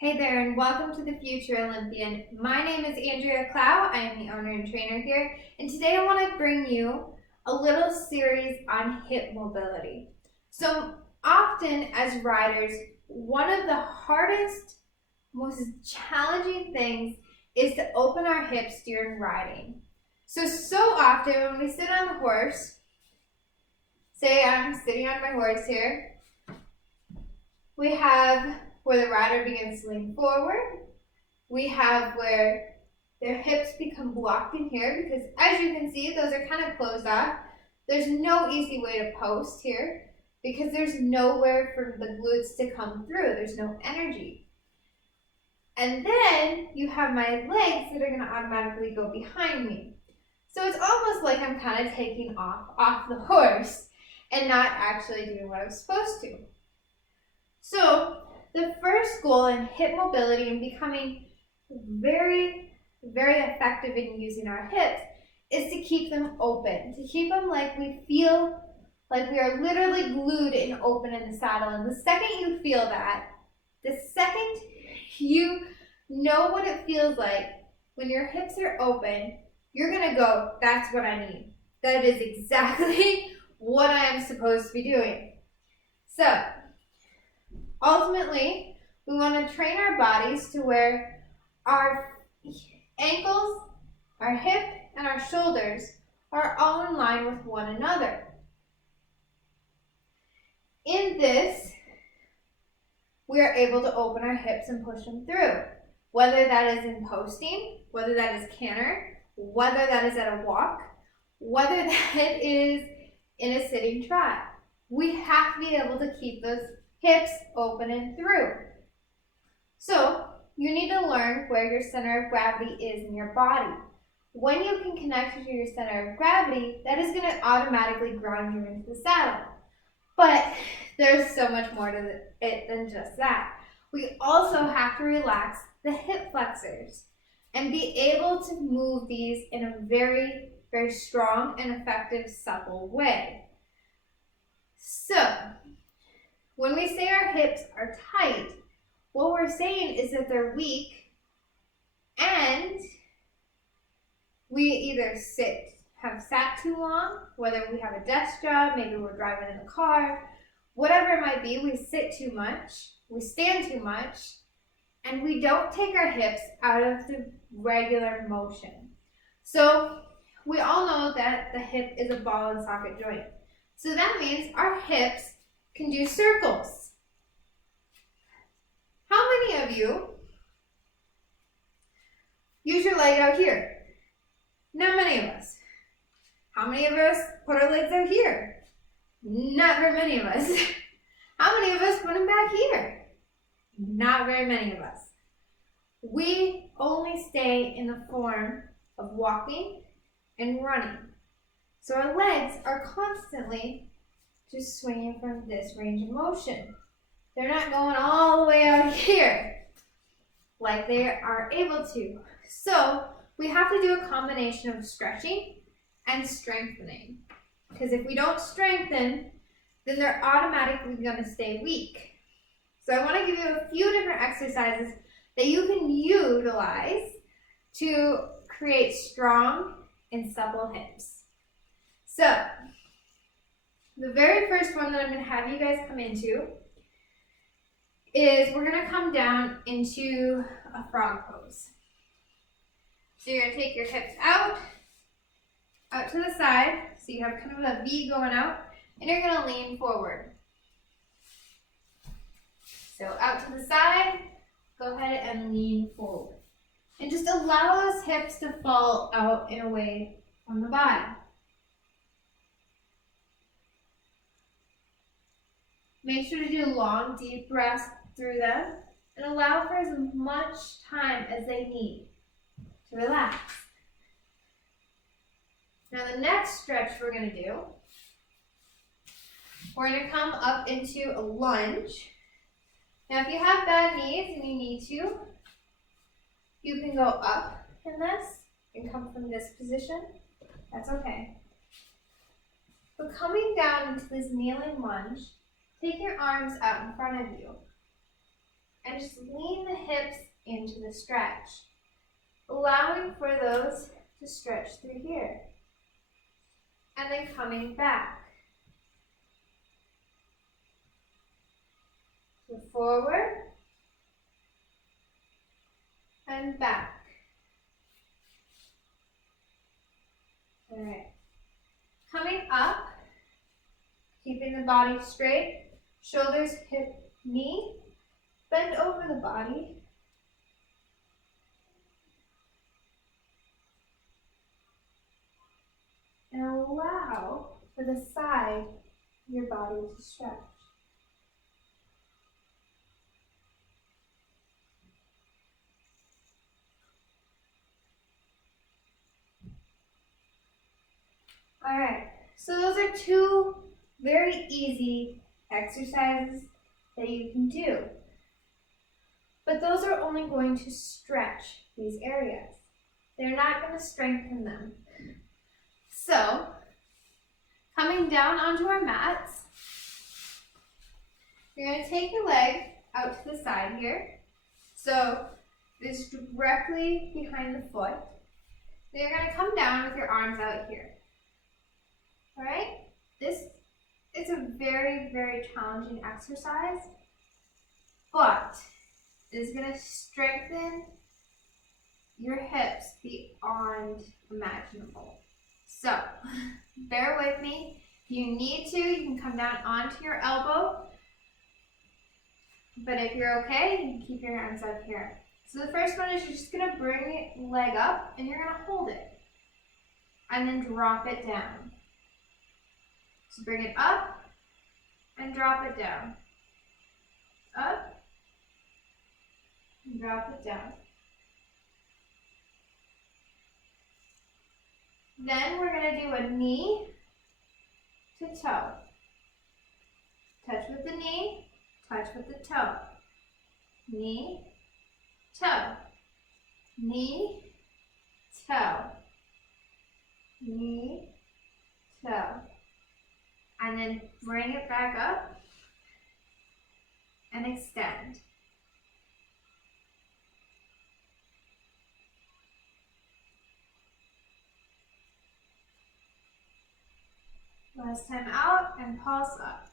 Hey there, and welcome to the Future Olympian. My name is Andrea Clow. I am the owner and trainer here, and today I want to bring you a little series on hip mobility. So often as riders, one of the hardest, most challenging things is to open our hips during riding. So often when we sit on the horse, say I'm sitting on my horse here, we have where the rider begins to lean forward. We have where their hips become blocked in here because, as you can see, those are kind of closed off. There's no easy way to post here because there's nowhere for the glutes to come through. There's no energy. And then you have my legs that are going to automatically go behind me. So it's almost like I'm kind of taking off the horse and not actually doing what I'm supposed to. So the first goal in hip mobility and becoming very, very effective in using our hips is to keep them open, to keep them like we feel like we are literally glued and open in the saddle. And the second you feel that, the second you know what it feels like when your hips are open, you're going to go, that's what I need. That is exactly what I am supposed to be doing. So ultimately, we want to train our bodies to where our ankles, our hip, and our shoulders are all in line with one another. In this, we are able to open our hips and push them through, whether that is in posting, whether that is canter, whether that is at a walk, whether that is in a sitting trot. We have to be able to keep those hips open and through. So you need to learn where your center of gravity is in your body. When you can connect to your center of gravity, that is going to automatically ground you into the saddle. But there's so much more to it than just that. We also have to relax the hip flexors and be able to move these in a very, very strong and effective, supple way. So when we say our hips are tight, what we're saying is that they're weak and we either have sat too long, whether we have a desk job, maybe we're driving in the car, whatever it might be, we sit too much, we stand too much, and we don't take our hips out of the regular motion. So we all know that the hip is a ball and socket joint. So that means our hips can do circles. How many of you use your leg out here? Not many of us. How many of us put our legs out here? Not very many of us. How many of us put them back here? Not very many of us. We only stay in the form of walking and running. So our legs are constantly just swinging from this range of motion. They're not going all the way out here like they are able to. So we have to do a combination of stretching and strengthening. Because if we don't strengthen, then they're automatically going to stay weak. So I want to give you a few different exercises that you can utilize to create strong and supple hips. So the very first one that I'm going to have you guys come into is we're going to come down into a frog pose. So you're going to take your hips out to the side, so you have kind of a V going out, and you're going to lean forward. So out to the side, go ahead and lean forward. And just allow those hips to fall out and away from the body. Make sure to do long, deep breaths through them and allow for as much time as they need to relax. Now the next stretch we're going to do, we're going to come up into a lunge. Now if you have bad knees and you need to, you can go up in this and come from this position. That's okay. But coming down into this kneeling lunge, take your arms out in front of you and just lean the hips into the stretch, allowing for those to stretch through here. And then coming back. So forward and back. All right. Coming up, keeping the body straight, shoulders, hip, knee, bend over the body. And allow for the side of your body to stretch. All right, so those are two very easy exercises that you can do. But those are only going to stretch these areas. They're not going to strengthen them. So, coming down onto our mats, you're going to take your leg out to the side here. So, it's directly behind the foot. Then you're going to come down with your arms out here. All right? This is a very, very challenging exercise, but it is going to strengthen your hips beyond imaginable. So, bear with me. If you need to, you can come down onto your elbow. But if you're okay, you can keep your hands up here. So the first one is you're just going to bring your leg up and you're going to hold it. And then drop it down. So bring it up and drop it down. Up and drop it down. Then we're going to do a knee to toe. Touch with the knee, touch with the toe. Knee, toe. Knee, toe. Knee, toe. And then bring it back up and extend. Last time out and pulse up.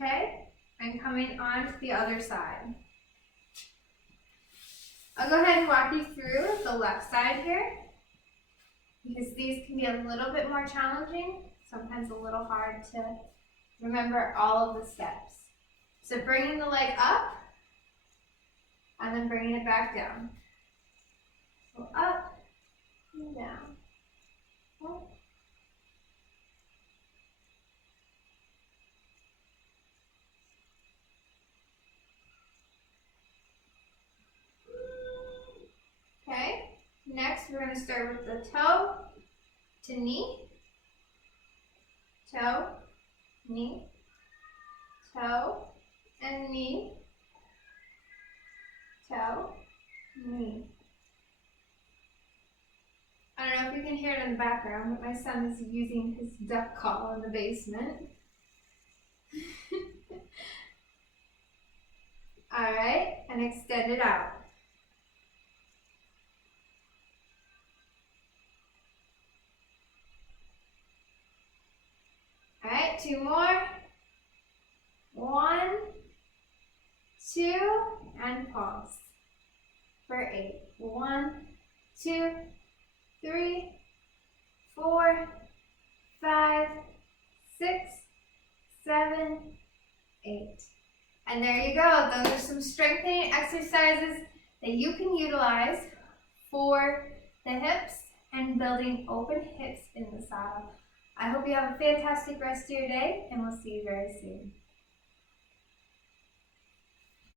Okay, and coming on to the other side. I'll go ahead and walk you through the left side here, because these can be a little bit more challenging, sometimes a little hard to remember all of the steps. So bringing the leg up, and then bringing it back down. So up and down. Up. Okay, next we're going to start with the toe to knee, toe, knee, toe, and knee, toe, knee. I don't know if you can hear it in the background, but my son is using his duck call in the basement. All right, and extend it out. All right, two more. 1, 2, and pause for 8. 1, 2, 3, 4, 5, 6, 7, 8. And there you go. Those are some strengthening exercises that you can utilize for the hips and building open hips in the saddle. I hope you have a fantastic rest of your day, and we'll see you very soon.